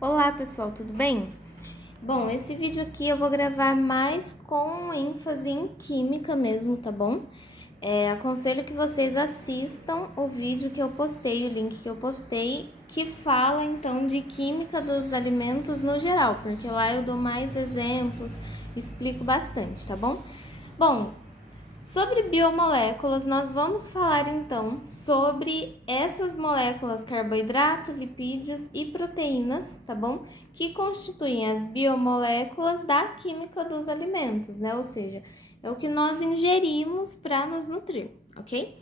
Olá pessoal, tudo bem? Bom, esse vídeo aqui eu vou gravar mais com ênfase em química mesmo, tá bom? Aconselho que vocês assistam o vídeo que eu postei, o link que eu postei, que fala então de química dos alimentos no geral, porque lá eu dou mais exemplos, explico bastante, tá bom? Bom, sobre biomoléculas, nós vamos falar então sobre essas moléculas carboidrato, lipídios e proteínas, tá bom? Que constituem as biomoléculas da química dos alimentos, né? Ou seja, é o que nós ingerimos para nos nutrir, ok?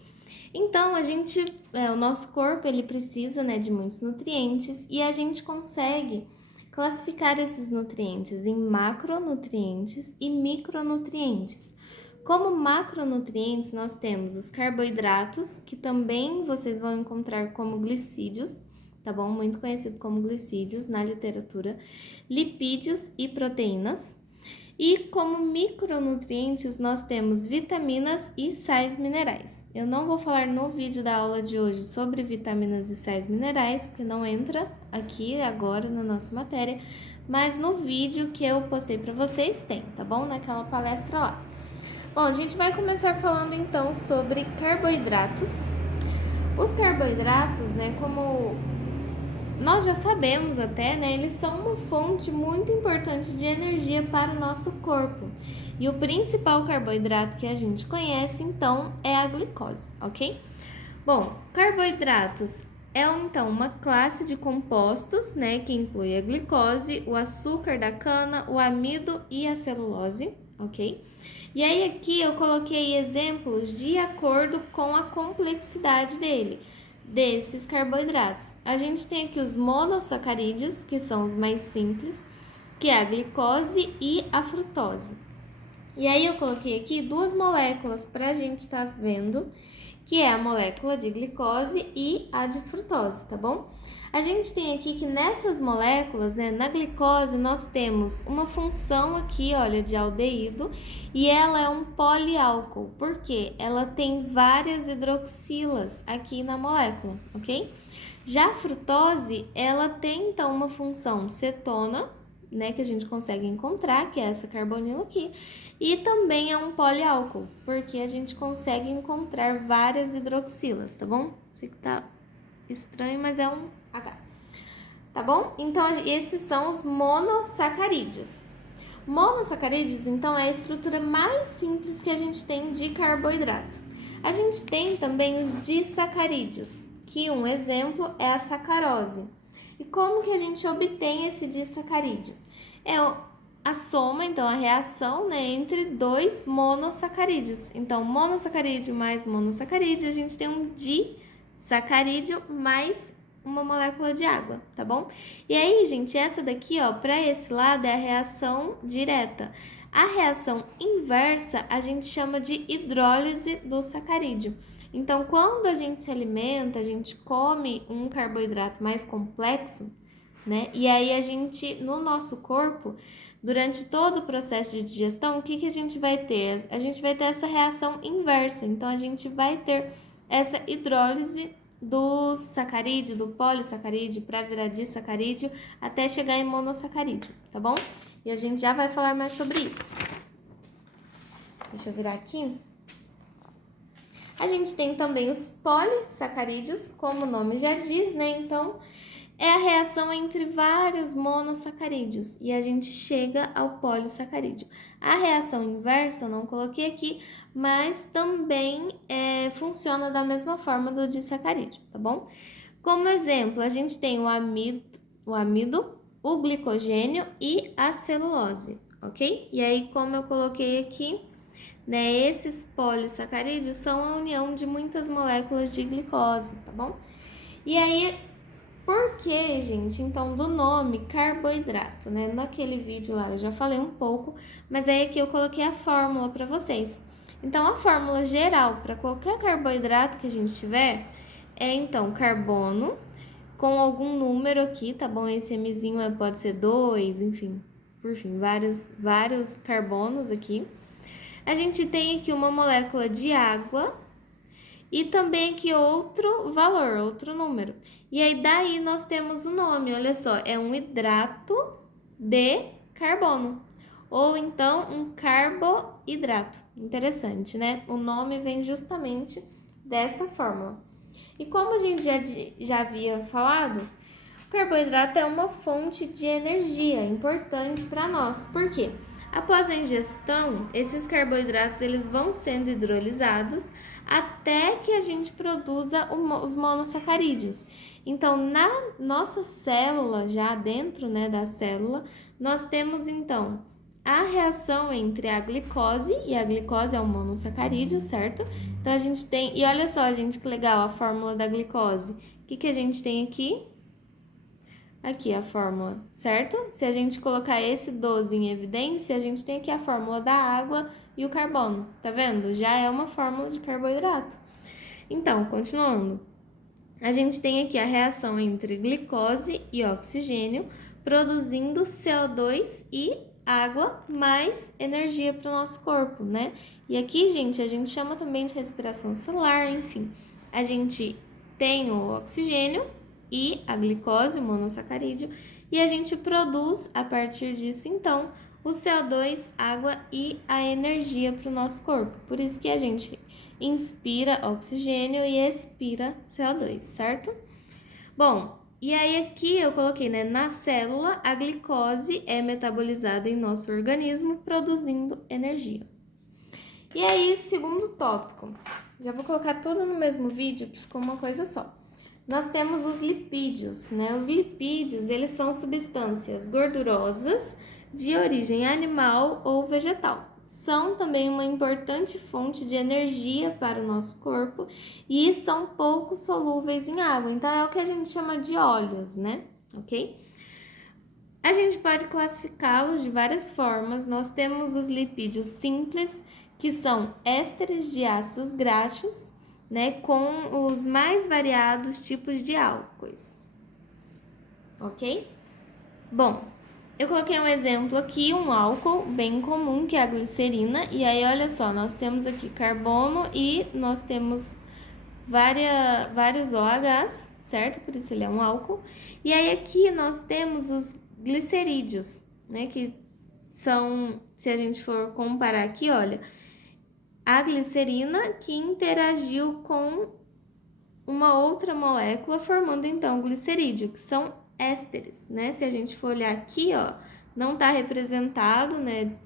Então, o nosso corpo ele precisa, né, de muitos nutrientes e a gente consegue classificar esses nutrientes em macronutrientes e micronutrientes. Como macronutrientes, nós temos os carboidratos, que também vocês vão encontrar como glicídios, tá bom? Muito conhecido como glicídios na literatura, lipídios e proteínas. E como micronutrientes, nós temos vitaminas e sais minerais. Eu não vou falar no vídeo da aula de hoje sobre vitaminas e sais minerais, porque não entra aqui agora na nossa matéria, mas no vídeo que eu postei para vocês tem, tá bom? Naquela palestra lá. Bom, a gente vai começar falando então sobre carboidratos. Os carboidratos, né, como nós já sabemos até, né, eles são uma fonte muito importante de energia para o nosso corpo. E o principal carboidrato que a gente conhece, então, é a glicose, ok? Bom, carboidratos é então uma classe de compostos, né, que inclui a glicose, o açúcar da cana, o amido e a celulose, ok? E aí aqui eu coloquei exemplos de acordo com a complexidade desses carboidratos. A gente tem aqui os monossacarídeos, que são os mais simples, que é a glicose e a frutose. E aí eu coloquei aqui duas moléculas para a gente estar vendo, que é a molécula de glicose e a de frutose, tá bom? A gente tem aqui que nessas moléculas, né, na glicose, nós temos uma função aqui, olha, de aldeído, e ela é um poliálcool, porque ela tem várias hidroxilas aqui na molécula, ok? Já a frutose, ela tem então uma função cetona, né, que a gente consegue encontrar, que é essa carbonila aqui, e também é um poliálcool, porque a gente consegue encontrar várias hidroxilas, tá bom? Sei que tá estranho, mas é um H. Tá bom? Então, esses são os monossacarídeos. Monossacarídeos, então, é a estrutura mais simples que a gente tem de carboidrato. A gente tem também os disacarídeos, que um exemplo é a sacarose. E como que a gente obtém esse disacarídeo? É a soma, então, a reação, né, entre dois monossacarídeos. Então, monossacarídeo mais monossacarídeo, a gente tem um disacarídeo mais uma molécula de água, tá bom? E aí, gente, essa daqui, ó, para esse lado é a reação direta. A reação inversa a gente chama de hidrólise do sacarídeo. Então, quando a gente se alimenta, a gente come um carboidrato mais complexo, né? E aí a gente, no nosso corpo, durante todo o processo de digestão, o que que a gente vai ter? A gente vai ter essa reação inversa. Então, a gente vai ter essa hidrólise do sacarídeo, do polissacarídeo, para virar disacarídeo, até chegar em monossacarídeo, tá bom? E a gente já vai falar mais sobre isso. Deixa eu virar aqui. A gente tem também os polissacarídeos, como o nome já diz, né? Então, é a reação entre vários monossacarídeos e a gente chega ao polissacarídeo. A reação inversa eu não coloquei aqui, mas também funciona da mesma forma do disacarídeo, tá bom? Como exemplo, a gente tem o amido, o glicogênio e a celulose, ok? E aí, como eu coloquei aqui, né, esses polissacarídeos são a união de muitas moléculas de glicose, tá bom? E aí, por que, gente, então, do nome carboidrato, né? Naquele vídeo lá eu já falei um pouco, mas aí aqui eu coloquei a fórmula para vocês. Então, a fórmula geral para qualquer carboidrato que a gente tiver é, então, carbono com algum número aqui, tá bom? Esse Mzinho pode ser 2, enfim, por fim, vários carbonos aqui. A gente tem aqui uma molécula de água e também aqui outro valor, outro número. E aí daí nós temos o nome, olha só, é um hidrato de carbono, ou então um carboidrato. Interessante, né? O nome vem justamente desta fórmula. E como a gente já havia falado, o carboidrato é uma fonte de energia importante para nós. Por quê? Após a ingestão, esses carboidratos eles vão sendo hidrolisados até que a gente produza os monossacarídeos. Então, na nossa célula, já dentro, né, da célula, nós temos então a reação entre a glicose, e a glicose é um monossacarídeo, certo? Então a gente tem, e olha só, gente, que legal a fórmula da glicose. O que a gente tem aqui? Aqui a fórmula, certo? Se a gente colocar esse 12 em evidência, a gente tem aqui a fórmula da água e o carbono, tá vendo? Já é uma fórmula de carboidrato. Então, continuando, a gente tem aqui a reação entre glicose e oxigênio, produzindo CO2 e água mais energia para o nosso corpo, né? E aqui, gente, a gente chama também de respiração celular, enfim. A gente tem o oxigênio e a glicose, o monossacarídeo, e a gente produz, a partir disso, então, o CO2, água e a energia para o nosso corpo. Por isso que a gente inspira oxigênio e expira CO2, certo? Bom, e aí aqui eu coloquei, né, na célula, a glicose é metabolizada em nosso organismo, produzindo energia. E aí, segundo tópico, já vou colocar tudo no mesmo vídeo, que ficou uma coisa só. Nós temos os lipídios, né? Os lipídios, eles são substâncias gordurosas de origem animal ou vegetal. São também uma importante fonte de energia para o nosso corpo e são pouco solúveis em água. Então, é o que a gente chama de óleos, né? Ok? A gente pode classificá-los de várias formas. Nós temos os lipídios simples, que são ésteres de ácidos graxos, né, com os mais variados tipos de álcoois, ok? Bom, eu coloquei um exemplo aqui, um álcool bem comum, que é a glicerina, e aí olha só, nós temos aqui carbono e nós temos vários OHs, certo? Por isso ele é um álcool. E aí aqui nós temos os glicerídeos, né, que são, se a gente for comparar aqui, olha, a glicerina que interagiu com uma outra molécula, formando então o glicerídeo, que são ésteres, né? Se a gente for olhar aqui, ó, não está representado, né,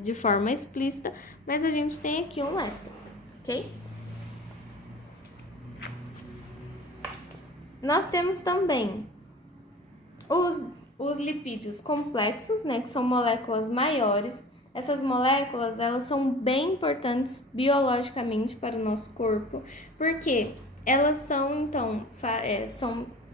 de forma explícita, mas a gente tem aqui um éster, ok? Nós temos também os lipídios complexos, né, que são moléculas maiores. Essas moléculas, elas são bem importantes biologicamente para o nosso corpo, porque elas são, então,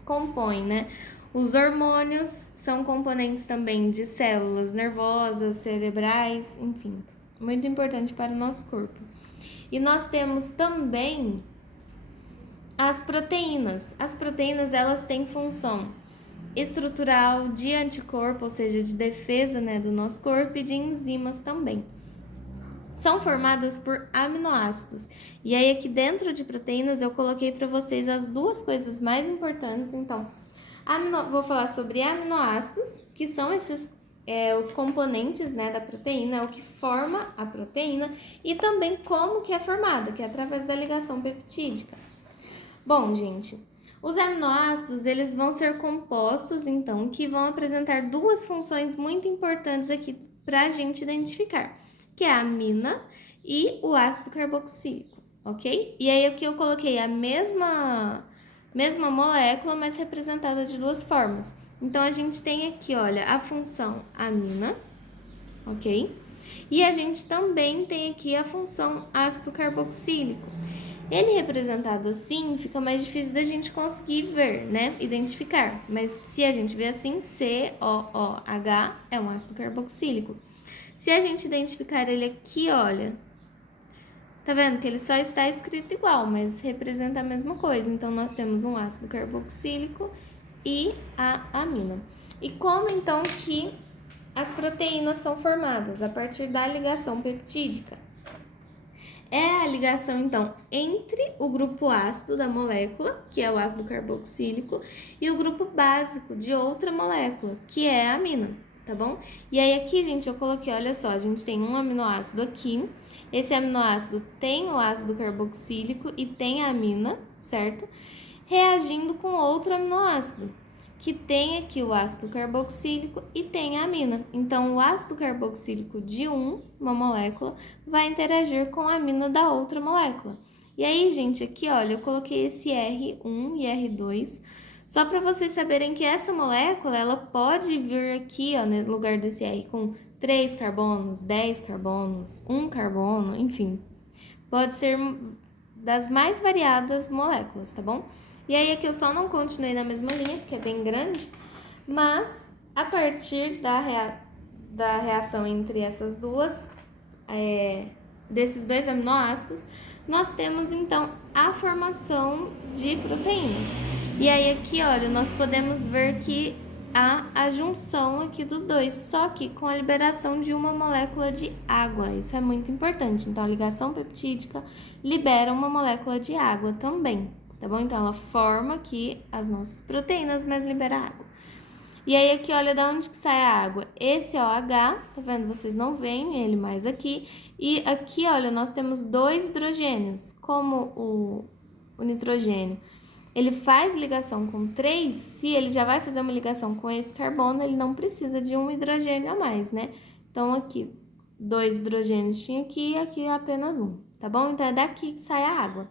compõem, né? Os hormônios são componentes também de células nervosas, cerebrais, enfim, muito importante para o nosso corpo. E nós temos também as proteínas. As proteínas, elas têm função estrutural, de anticorpo, ou seja, de defesa, né, do nosso corpo, e de enzimas também. São formadas por aminoácidos. E aí aqui dentro de proteínas eu coloquei para vocês as duas coisas mais importantes. Então, vou falar sobre aminoácidos, que são esses os componentes, né, da proteína, é o que forma a proteína, e também como que é formada, que é através da ligação peptídica. Bom, gente, os aminoácidos, eles vão ser compostos, então, que vão apresentar duas funções muito importantes aqui para a gente identificar, que é a amina e o ácido carboxílico, ok? E aí aqui eu coloquei a mesma molécula, mas representada de duas formas. Então, a gente tem aqui, olha, a função amina, ok? E a gente também tem aqui a função ácido carboxílico. Ele representado assim, fica mais difícil da gente conseguir ver, né? Identificar. Mas se a gente vê assim, COOH é um ácido carboxílico. Se a gente identificar ele aqui, olha, tá vendo que ele só está escrito igual, mas representa a mesma coisa. Então, nós temos um ácido carboxílico e a amina. E como então que as proteínas são formadas? A partir da ligação peptídica. É a ligação, então, entre o grupo ácido da molécula, que é o ácido carboxílico, e o grupo básico de outra molécula, que é a amina, tá bom? E aí aqui, gente, eu coloquei, olha só, a gente tem um aminoácido aqui, esse aminoácido tem o ácido carboxílico e tem a amina, certo? Reagindo com outro aminoácido, que tem aqui o ácido carboxílico e tem a amina. Então, o ácido carboxílico de uma molécula vai interagir com a amina da outra molécula. E aí, gente, aqui, olha, eu coloquei esse R1 e R2, só para vocês saberem que essa molécula, ela pode vir aqui, ó, no lugar desse R com 3 carbonos, 10 carbonos, 1 carbono, enfim. Pode ser das mais variadas moléculas, tá bom? E aí aqui eu só não continuei na mesma linha, porque é bem grande, mas a partir da reação entre essas duas, desses dois aminoácidos, nós temos então a formação de proteínas. E aí aqui, olha, nós podemos ver que há a junção aqui dos dois, só que com a liberação de uma molécula de água. Isso é muito importante. Então, a ligação peptídica libera uma molécula de água também, tá bom? Então, ela forma aqui as nossas proteínas, mas libera água. E aí aqui, olha, da onde que sai a água? Esse OH, tá vendo? Vocês não veem ele mais aqui. E aqui, olha, nós temos 2 hidrogênios, como o nitrogênio. Ele faz ligação com 3, se ele já vai fazer uma ligação com esse carbono, ele não precisa de um hidrogênio a mais, né? Então, aqui, 2 hidrogênios tinha aqui e aqui apenas um, tá bom? Então, é daqui que sai a água.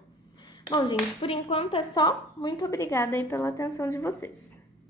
Bom, gente, por enquanto é só. Muito obrigada aí pela atenção de vocês.